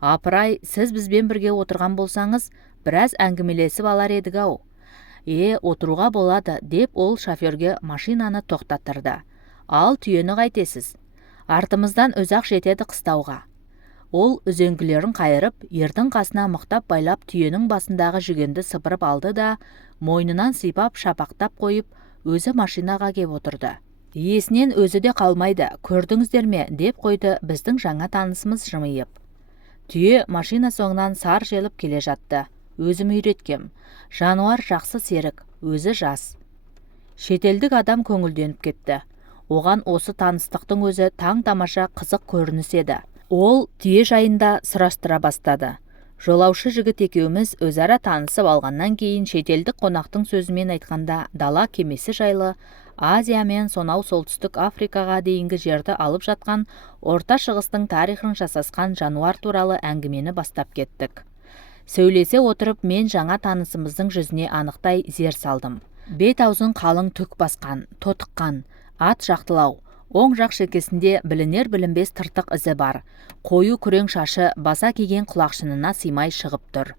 «Апырай, сіз бізбен бірге отырған болсаңыз, біраз әңгімелесіп алар едік-ау». Отыруға болады», деп ол шоферге машинаны тоқтаттырды. «Ал түйені қайтесіз?» «Артымыздан өзақ жетеді қыстауға». Ол үзеңгілерін қайырып, ердің қасына мықтап байлап түйенің басындағы жүгенді сыпырып алды да, мойнынан сипап шапақтап қойып, өзі машинаға кеп отырды. «Иесінен өзі де қалмайды, көрдіңіздер ме?» деп қойды біздің жаңа танысымыз жымиып. Түйе машина соңынан сар желіп келе жатты. Өзім үйреткем. Жануар жақсы серік, өзі жас. Шетелдік адам көңілденіп кетті. Оған осы таныстықтың өзі таң тамаша қызық көрініс еді. Ол түйе жайында сұрастыра бастады. Жолаушы жігіт екеуміз өзара танысып алғаннан кейін шетелдік қонақтың сөзімен айтқанда дала кемесі жайлы, Азия мен сонау солтүстік Африкаға дейінгі жерді алып жатқан Орта Шығыстың тарихын жасасқан жануар туралы әңгімені бастап кеттік. Сөйлесе отырып мен жаңа танысымыздың жүзіне анықтай зер салдым. Бет-аузын қалың түк басқан, тотыққан, ат жақтылау, оң жақ шекесінде білінер-білінбес тыртық ізі бар. Қою күрең шашы баса киген құлақшынына сыймай шығып тұр.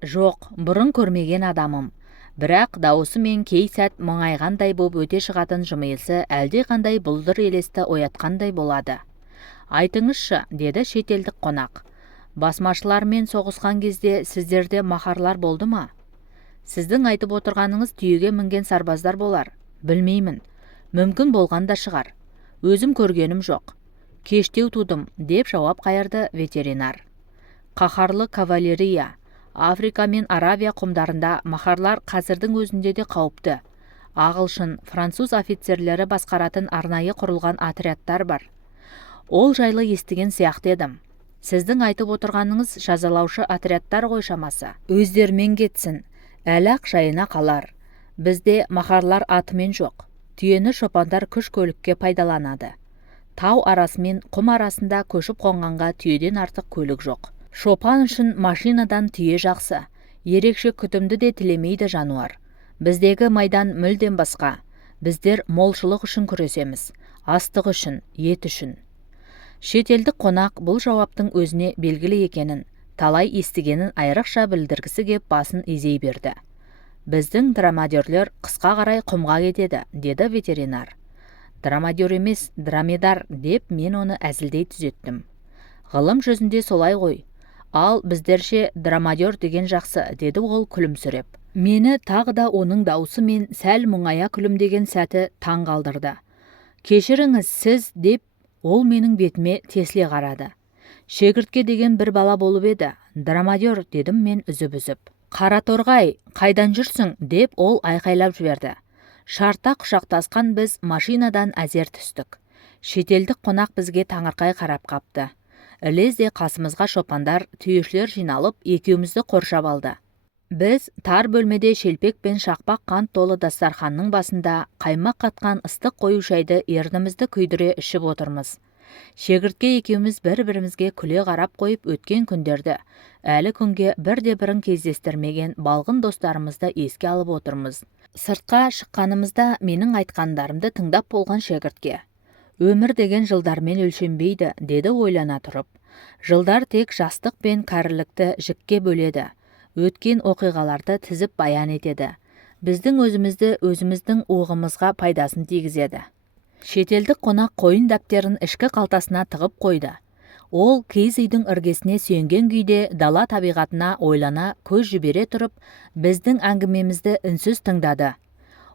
Жоқ, бұрын көрмеген адамым. Бірақ дауысы мен кей сәт мұңайғандай боп өте шығатын жымиысы әлде қандай бұлдыр елесті оятқандай болады. «Айтыңызшы», деді шетелдік қонақ. «Басмашылармен соғысқан кезде сіздерде махарлар болды ма?» Сіздің айтып отырғаныңыз түйеге мінген сарбаздар болар. Білмеймін. Мүмкін болған да шығар. Өзім көргенім жоқ. Кештеу тудым, деп жауап қайырды ветеринар. Қаһарлы кавалерия. Африка мен Аравия құмдарында махарлар қазірдің өзінде де қауіпті. Ағылшын, француз офицерлері басқаратын арнайы құрылған отрядтар бар. Ол жайлы естіген сияқты едім. Сіздің айтып отырғаныңыз жазалаушы отрядтар ғой шамасы. Өздерімен кетсін. Әлақ жайына қалар. Бізде махарлар атымен жоқ. Түйені шопандар күш көлікке пайдаланады. Тау арасы мен құм арасында көшіп қонғанға түйеден артық көлік жоқ. Шопан үшін машинадан түйе жақсы. Ерекше күтімді де тілемейді жануар. Біздегі майдан мүлдем басқа. Біздер молшылық үшін күресеміз. Астық үшін, ет үшін. Шетелдік қонақ бұл жауаптың өзіне белгілі екенін, талай естігенін айрықша білдіргісі кеп басын изей берді. Біздің драмадерлер қысқа қарай құмға кетеді, деді ветеринар. Драмадер емес, драмедар деп мен оны әзілдей түзеттім. Ғылым жүзінде солай ғой. Ал біздерше драмадер деген жақсы, деді ол күлімсіреп. Мені тағы да оның даусы мен сәл мұңая күлімдеген сәті таң қалдырды. Кешіріңіз сіз, деп ол менің бетіме тесіле қарады. Шегіртке деген бір бала болып еді. Драмадер, дедім мен үзіп-үзіп. Қараторғай, қайдан жүрсің, деп ол айқайлап жіберді. Шарта құшақтасқан біз машинадан әзер түстік. Шетелдік қонақ бізге таңырқай қарап қапты. Ілезде қасымызға шопандар, түйешілер жиналып, екеумізді қоршап алды. Біз тар бөлмеде шелпек пен шақпақ қант толы дастарханның басында қаймақ қатқан ыстық қою шайды ернімізді күйдіре ішіп отырмыз. Шегіртке екеуміз бір-бірімізге күле қарап қойып өткен күндерді, әлі күнге бірде-бірін кездестірмеген балғын достарымызды еске алып отырмыз. Сыртқа шыққанымызда менің айтқандарымды тыңдап болған шегіртке. Өмір деген жылдармен өлшенбейді, деді ойлана тұрып. Жылдар тек жастық пен кәрілікті жікке бөледі. Өткен оқиғаларды тізіп баян етеді. Біздің өзіміздің оғымызға пайдасын тигізеді. Шетелдік қонақ қойын дәптерін ішкі қалтасына тығып қойды. Ол киіз үйдің іргесіне сүйенген күйде дала табиғатына ойлана көз жібере тұрып, біздің әңгімемізді үнсіз тыңдады.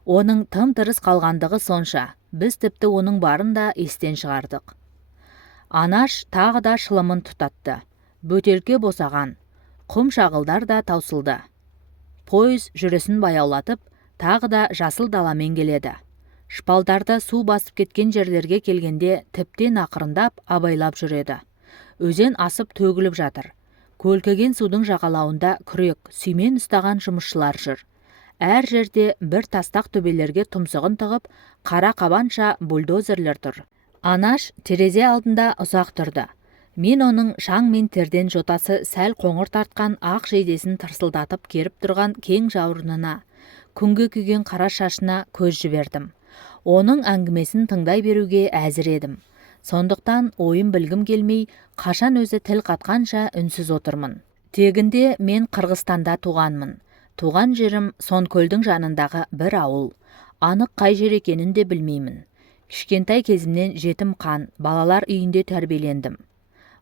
Оның тым-тырыс қалғандығы сонша, біз тіпті оның барын да естен шығардық. Анаш тағы да шылымын тұтатты. Бөтелке босаған. Құм шағылдар да таусылды. Пойыз жүрісін баяулатып, тағы да жасыл даламен келеді. Шпалдарды су басып кеткен жерлерге келгенде тіптен ақырындап, абайлап жүреді. Өзен асып төгіліп жатыр. Көлкіген судың жағалауында күрек, сүймен ұстаған жұмысшылар жүр. Әр жерде бір тастақ төбелерге тұмсығын тығып, қара қабанша бульдозерлер тұр. Анаш терезе алдында ұзақ тұрды. Мен оның шаң мен терден жотасы сәл қоңыр тартқан ақ жейдесін тырсылдатып керіп тұрған кең жауырынына, күнге күйген қара шашына көз жібердім. Оның әңгімесін тыңдай беруге әзір едім. Сондықтан ойын білгім келмей, қашан өзі тіл қатқанша үнсіз отырмын. Тегінде мен Қырғызстанда туғанмын. Туған жерім Сонкөлдің жанындағы бір ауыл. Анық қай жер екенін де білмеймін. Кішкентай кезімнен жетім қан, балалар үйінде тәрбиелендім.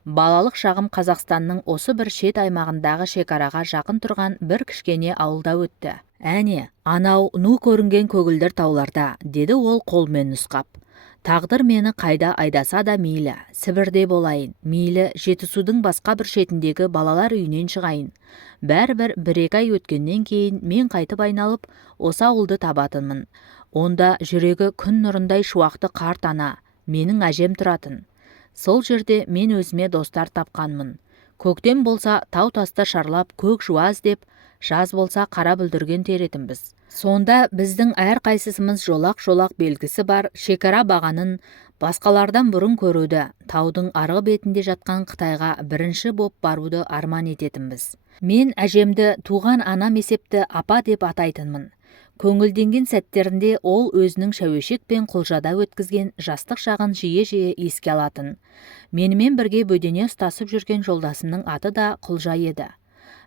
Балалық шағым Қазақстанның осы бір шет аймағындағы шекараға жақын тұрған бір кішкене ауылда өтті. Әне, анау ну көрінген көгілдір тауларда, деді ол қолмен нұсқап. Тағдыр мені қайда айдаса да мейлі, Сібірде болайын, мейлі Жетісудың басқа бір шетіндегі балалар үйінен шығайын. Бәрібір бір-екі ай өткеннен кейін мен қайтып айналып, осы ауылды табатынмын. Онда жүрегі күн нұрындай шуақты қарт ана, менің әжем тұратын. Сол жерде мен өзіме достар тапқанмын. Көктем болса тау-тасты шарлап көк жуаз деп, жаз болса қара бүлдірген теретінбіз. Сонда біздің әр қайсысымыз жолақ-жолақ белгісі бар шекара бағанын басқалардан бұрын көруді, таудың арғы бетінде жатқан Қытайға бірінші боп баруды арман ететінбіз. Мен әжемді туған анам есепті апа деп атайтынмын. Көңілденген сәттерінде ол өзінің шәуешек пен құлжада өткізген жастық шағын жиі-жиі еске алатын. Менімен бірге бөдене ұстасып жүрген жолдасымның аты да Құлжа еді.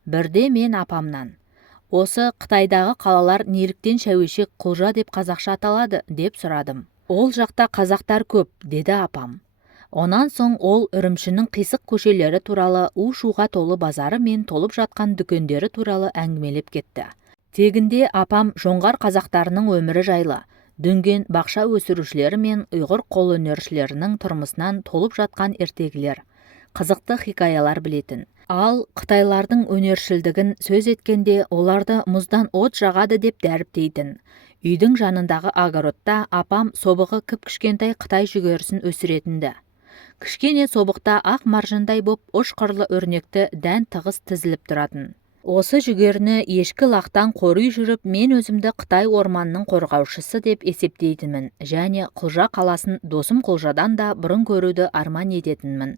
Бірде мен апамнан, осы Қытайдағы қалалар неліктен шәуешек Құлжа деп қазақша аталады деп сұрадым. Ол жақта қазақтар көп, деді апам. Онан соң ол Үрімшінің қисық көшелері туралы, у-шуға толы базары мен толып жатқан дүкендері туралы әңгімелеп кетті. Тегінде апам жоңғар қазақтарының өмірі жайлы, дүнген бақша өсірушілері мен ұйғыр қолөнершілерінің тұрмысынан толып жатқан ертегілер, қызықты хикаялар білетін. Ал қытайлардың өнершілдігін сөз еткенде оларды мұздан от жағады деп дәріптейтін. Үйдің жанындағы огородта апам собығы кіп-кішкентай қытай жүгерісін өсіретінді. Кішкене собықта ақ маржандай боп ұш-қырлы өрнекті дән тығыз тізіліп тұратын. Осы жүгеріні ешкі лақтан қорый жүріп, мен өзімді Қытай орманының қорғаушысы деп есептейтінмін, және Құлжа қаласын досым Құлжадан да бұрын көруді арман ететінмін.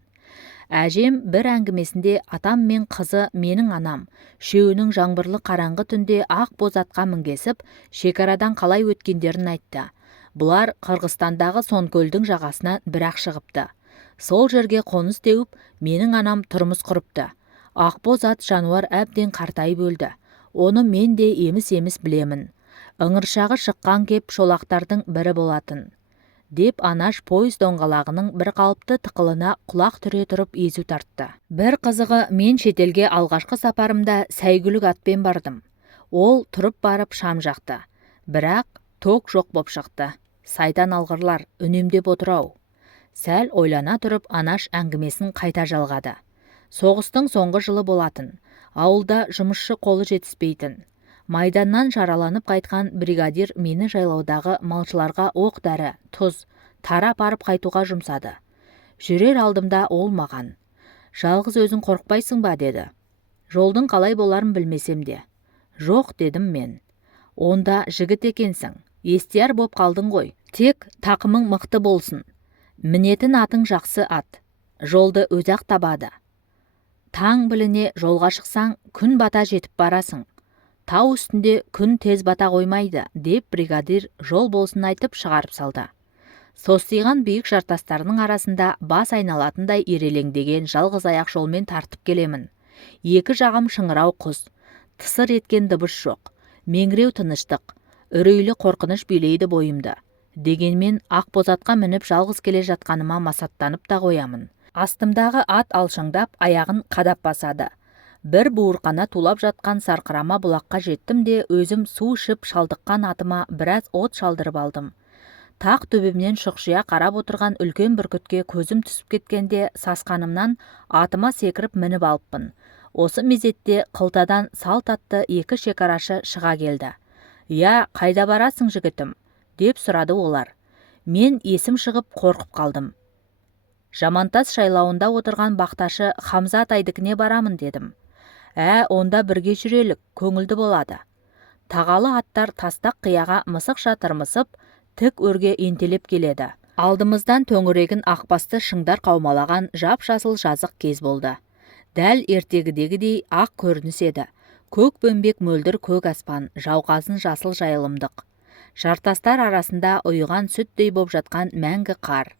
Әжем бір әңгімесінде атам мен қызы менің анам, үшеуінің жаңбырлы қараңғы түнде ақ боз атқа мінгесіп, шекарадан қалай өткендерін айтты. Бұлар Қырғызстандағы Сонкөлдің жағасына бір-ақ шығыпты. Сол жерге қоныс теуіп, менің анам тұрмыс құрыпты. Ақбоз ат жануар әбден қартайып өлді. Оны мен де еміс-еміс білемін. Ыңыршағы шыққан кеп шолақтардың бірі болатын. Деп анаш пойыз доңғалағының бір қалыпты тықылына құлақ түре тұрып езу тартты. Бір қызығы, мен шетелге алғашқы сапарымда сәйгүлік атпен бардым. Ол тұрып барып шам жақты. Бірақ ток жоқ боп шықты. Сайтан алғырлар үнемдеп отыр-ау. Сәл ойлана тұрып анаш әңгімесін қайта жалғады. Соғыстың соңғы жылы болатын. Ауылда жұмысшы қолы жетіспейтін. Майданнан жараланып қайтқан бригадир мені жайлаудағы малшыларға оқ-дәрі, тұз, тара апарып қайтуға жұмсады. Жүрер алдымда ол маған: "Жалғыз өзің қорықпайсың ба?" деді. Жолдың қалай боларын білмесем де. "Жоқ" дедім мен. "Онда жігіт екенсің, естияр боп қалдың ғой. Тек тақымың мықты болсын. Мінетін атың жақсы ат. Жолды өзі-ақ табады. Таң біліне жолға шықсаң, күн бата жетіп барасың. Тау үстінде күн тез бата қоймайды", деп бригадир жол болсын айтып шығарып салды. Состиған биік жартастарының арасында бас айналатындай ирелеңдеген жалғыз аяқ жолмен тартып келемін. Екі жағым шыңырау құз. Тысыр еткен дыбыс жоқ. Меңіреу тыныштық, үрейлі қорқыныш билейді бойымды. Дегенмен ақбоз атқа мініп жалғыз келе жатқаныма масаттанып та қоямын. Астымдағы ат алшаңдап, аяғын қадап басады. Бір буырқана тулап жатқан сарқырама бұлаққа жеттім де, өзім су ішіп шалдыққан атыма біраз от шалдырып алдым. Тақ төбемнен шұқшия қарап отырған үлкен бүркітке көзім түсіп кеткенде, сасқанымнан атыма секіріп мініп алыппын. Осы мезетте қылтадан салт атты екі шекарашы шыға келді. "Я, қайда барасың жігітім?" деп сұрады олар. Мен есім шығып қорқып қалдым. "Жамантас шайлауында отырған бақташы Хамза атайдікіне барамын" дедім. Онда бірге жүрелік, көңілді болады." Тағалы аттар тастақ қияға мысықша тырмысып, тік өрге ентелеп келеді. Алдымыздан төңірегін ақбасты шыңдар қаумалаған жап-жасыл жазық кез болды. Дәл ертегідегідей ақ көрініс еді. Көк бөмбек мөлдір көк аспан, жауқазын жасыл жайылымдық. Жартастар арасында ұйыған сүттей боп жатқан мәңгі қар.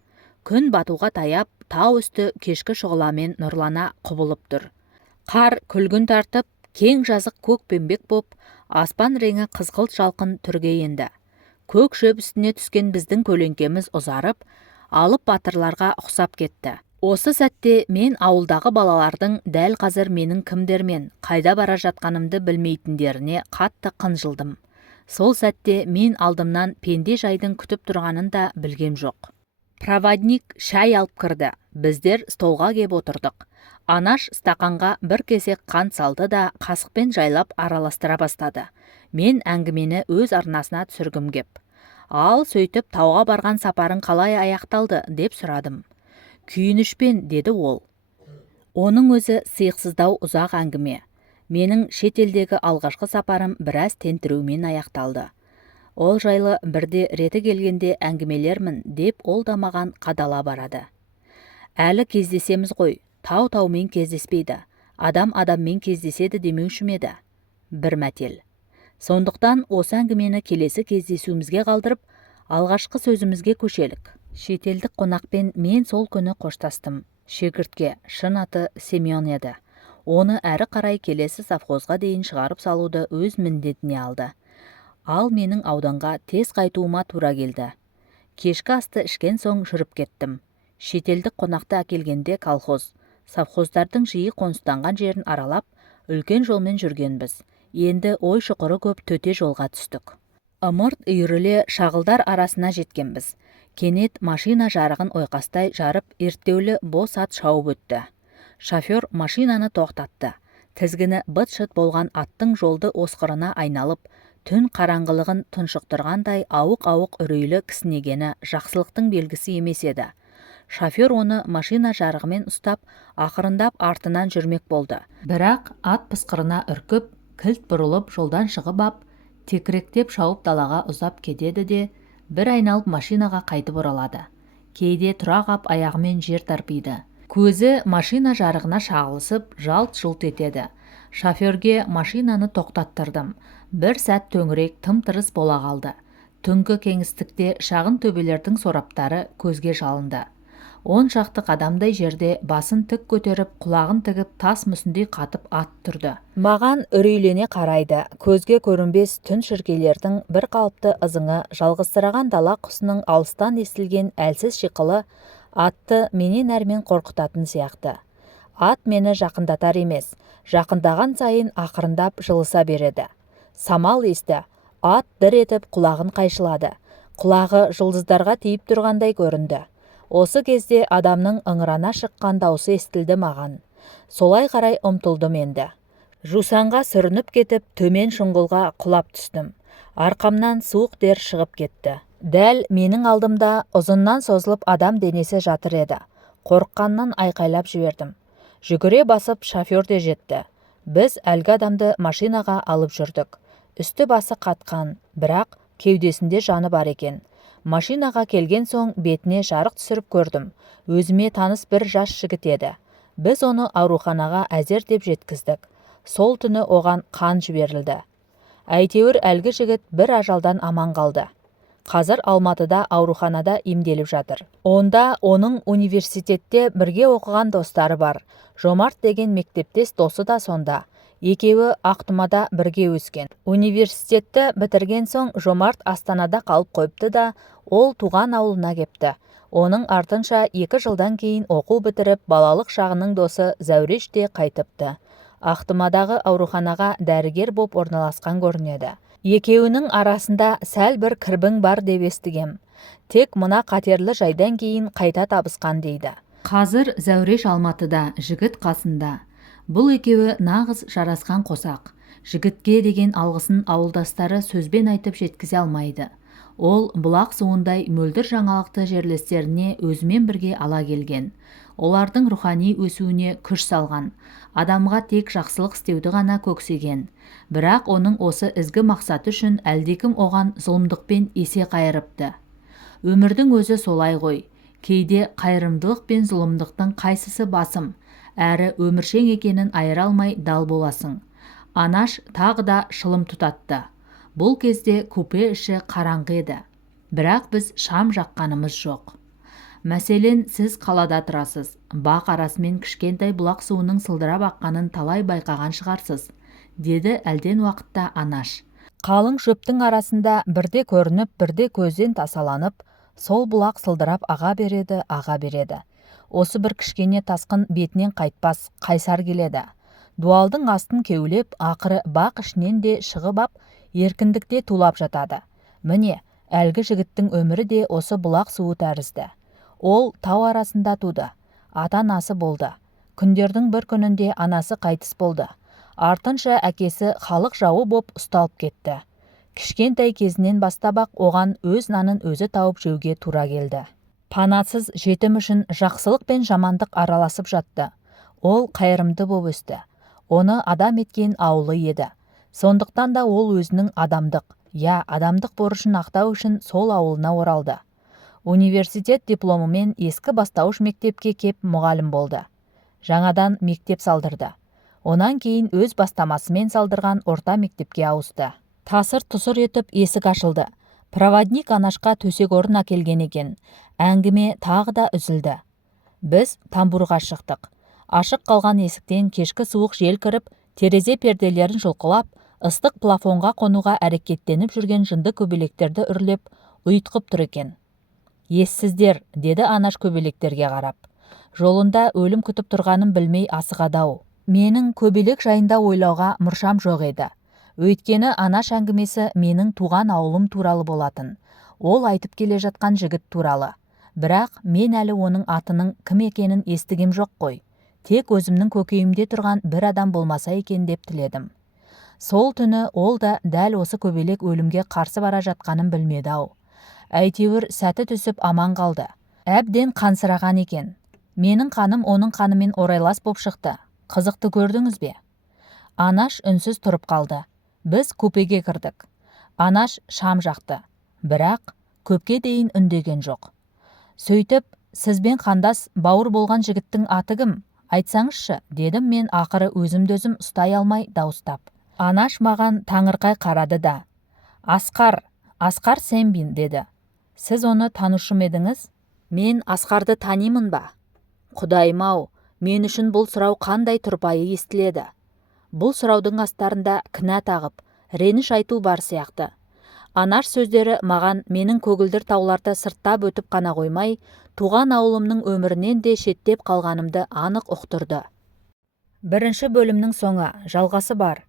Күн батуға таяп, тау үсті кешкі шұғыламен нұрлана құбылып тұр. Қар күлгін тартып, кең жазық көк бөмбек боп, аспан реңі қызғылт жалқын түрге енді. Көк шөп үстіне түскен біздің көлеңкеміз ұзарып, алып батырларға ұқсап кетті. Осы сәтте мен ауылдағы балалардың дәл қазір менің кімдермен, қайда бара жатқанымды білмейтіндеріне қатты қынжылдым. Сол сәтте мен алдымнан пенде жайдың күтіп тұрғанын да білгем жоқ. Проводник шай алып кірді. Біздер столға кеп отырдық. Анаш стақанға бір кесек қант салды да қасықпен жайлап араластыра бастады. Мен әңгімені өз арнасына түсіргім кеп: "Ал сөйтіп тауға барған сапарың қалай аяқталды?" деп сұрадым. "Күйінішпен", деді ол. Оның өзі сиықсыздау ұзақ әңгіме. Менің шетелдегі алғашқы сапарым біраз тентірумен аяқталды. Ол жайлы бірде реті келгенде әңгімелермін деп ол да маған қадала барады. "Әлі кездесеміз ғой, тау-таумен кездеспейді, адам адаммен кездеседі демеуші ме еді?" Бір мәтел. Сондықтан осы әңгімені келесі кездесуімізге қалдырып, алғашқы сөзімізге көшелік. Шетелдік қонақпен мен сол күні қоштастым. Шегіртке, шын аты Семен еді. Оны әрі қарай келесі совхозға дейін шығарып салуды өз міндетіне алды. Ал менің ауданға тез қайтуыма тура келді. Кешкі асты ішкен соң жүріп кеттім. Шетелдік қонақты әкелгенде колхоз, совхоздардың жиі қоныстанған жерін аралап, үлкен жолмен жүргенбіз. Енді ой шұқыры көп төте жолға түстік. Ымырт үйіріле шағылдар арасына жеткенбіз. Кенет машина жарығын ойқастай жарып, ерттеулі бос ат шауып өтті. Шофер машинаны тоқтатты. Тізгіні быт-шыт болған аттың жолды осқырына айналып, түн қараңғылығын тұншықтырғандай ауық-ауық үрейлі кісінегені жақсылықтың белгісі емес еді. Шофер оны машина жарығымен ұстап, ақырындап артынан жүрмек болды. Бірақ ат пысқырына үркіп, кілт бұрылып жолдан шығып ап, текіректеп шауып далаға ұзап кетеді де, бір айналып машинаға қайтып оралады. Кейде тұра қап аяғымен жер тарпиды. Көзі машина жарығына шағылысып, жалт-жұлт етеді. Шоферге машинаны тоқтаттырдым. Бір сәт төңірек тым-тырыс бола қалды. Түнгі кеңістікте шағын төбелердің сораптары көзге шалынды. 10 шақты қадамдай жерде басын тік көтеріп, құлағын тігіп, тас мүсіндей қатып ат тұрды. Маған үрейлене қарайды. Көзге көрінбес түн шіркейлердің бір қалыпты ызыңы, жалғызсыраған дала құсының алыстан естілген әлсіз шиқылы атты менен әрмен қорқытатын сияқты. Ат мені жақындатар емес, жақындаған сайын ақырындап жылыса береді. Самал есті, ат дір етіп құлағын қайшылады. Құлағы жұлдыздарға тиіп тұрғандай көрінді. Осы кезде адамның ыңырана шыққан даусы естілді маған. Солай қарай ұмтылдым енді. Жусанға сүрініп кетіп, төмен шұңғылға құлап түстім. Арқамнан суық тер шығып кетті. Дәл менің алдымда ұзыннан созылып адам денесі жатыр еді. Қорыққаннан айқайлап жібердім. Жүгіре басып шофер де жетті. Біз әлгі адамды машинаға алып жүрдік. Үсті басы қатқан, бірақ кеудесінде жаны бар екен. Машинаға келген соң бетіне жарық түсіріп көрдім. Өзіме таныс бір жас жігіт еді. Біз оны ауруханаға әзер деп жеткіздік. Сол түні оған қан жіберілді. Әйтеуір әлгі жігіт бір ажалдан аман қалды. Қазір Алматыда ауруханада емделіп жатыр. Онда оның университетте бірге оқыған достары бар. Жомарт деген мектептес досы да сонда. Екеуі Ақтұмада бірге өскен. Университетті бітірген соң Жомарт Астанада қалып қойыпты да, ол туған ауылына кепті. Оның артынша 2 жылдан кейін оқу бітіріп, балалық шағының досы Зәуреш те қайтыпты. Ақтұмадағы ауруханаға дәрігер боп орналасқан көрінеді. Екеуінің арасында сәл бір кірбің бар деп естігем. Тек мына қатерлі жайдан кейін қайта табысқан дейді. Қазір Зәуреш Алматыда, жігіт қасында. Бұл екеуі нағыз жарасқан қосақ. Жігітке деген алғысын ауылдастары сөзбен айтып жеткізе алмайды. Ол бұлақ суындай мөлдір жаңалықты жерлестеріне өзімен бірге ала келген. Олардың рухани өсуіне күш салған. Адамға тек жақсылық істеуді ғана көксеген. Бірақ оның осы ізгі мақсаты үшін әлдекім оған зұлымдықпен есе қайырыпты. Өмірдің өзі солай ғой. Кейде қайырымдылық пен зұлымдықтың қайсысы басым, әрі өміршең екенін айыра алмай дал боласың. Анаш тағы да шылым тұтатты. Бұл кезде купе іші қараңғы еді. Бірақ біз шам жаққанымыз жоқ. Мәселен, сіз қалада тұрасыз. Бақ арасымен кішкентай бұлақ суының сылдырап аққанын талай байқаған шығарсыз, деді әлден уақытта Анаш. Қалың шөптің арасында бірде көрініп, бірде көзден тасаланып, сол бұлақ сылдырап аға береді. Осы бір кішкене тасқын бетінен қайтпас, қайсар келеді. Дуалдың астын кеулеп, ақыры бақ ішінен де шығып ап, еркіндікте тулап жатады. Міне, әлгі жігіттің өмірі де осы бұлақ суы тәрізді. Ол тау арасында туды. Ата-анасы болды. Күндердің бір күнінде анасы қайтыс болды. Артынша әкесі халық жауы боп ұсталып кетті. Кішкентай кезінен бастап-ақ оған өз нанын өзі тауып жеуге тура келді. Панасыз жетім үшін жақсылық пен жамандық араласып жатты. Ол қайырымды боп өсті. Оны адам еткен ауылы еді. Сондықтан да ол өзінің адамдық борышын ақтау үшін сол ауылына оралды. Университет дипломымен ескі бастауыш мектепке кеп мұғалім болды. Жаңадан мектеп салдырды. Онан кейін өз бастамасымен салдырған орта мектепке ауысты. Тасыр-тұсыр етіп есік ашылды. Проводник Анашқа төсек орын әкелген екен. Әңгіме тағы да үзілді. Біз тамбурға шықтық. Ашық қалған есіктен кешкі суық жел кіріп, терезе перделерін жұлқылап, ыстық плафонға қонуға әрекеттеніп жүрген жынды көбелектерді үрлеп, ұйытқып тұр екен. Ессіздер, деді Анаш көбелектерге қарап. Жолында өлім күтіп тұрғанын білмей асығады-ау. Менің көбелек жайында ойлауға мұршам жоқ еді. Өйткені Анаш әңгімесі менің туған ауылым туралы болатын. Ол айтып келе жатқан жігіт туралы. Бірақ мен әлі оның атының кім екенін естігем жоқ қой. Тек өзімнің көкейімде тұрған бір адам болмаса екен деп тіледім. Сол түні ол да дәл осы көбелек өлімге қарсы бара жатқанын білмеді-ау. Әйтеуір сәті түсіп аман қалды. Әбден қансыраған екен. Менің қаным оның қанымен орайлас боп шықты. Қызықты көрдіңіз бе? Анаш үнсіз тұрып қалды. Біз купеге кірдік. Анаш шам жақты. Бірақ көпке дейін үндеген жоқ. Сөйтіп, сізбен қандас бауыр болған жігіттің аты кім? Айтсаңызшы, дедім мен ақыры өзім-дөзім ұстай алмай дауыстап. Анаш маған таңырқай қарады да. Асқар Сембин, деді. Сіз оны танушы ма едіңіз? Мен Асқарды танимын ба? Құдайым-ау, мен үшін бұл сұрау қандай тұрпайы естіледі. Бұл сұраудың астарында кінә тағып, реніш айту бар сияқты. Анаш сөздері маған менің көгілдір тауларды сырттап өтіп қана қоймай, туған ауылымның өмірінен де шеттеп қалғанымды анық ұқтырды. Бірінші бөлімнің соңы, жалғасы бар.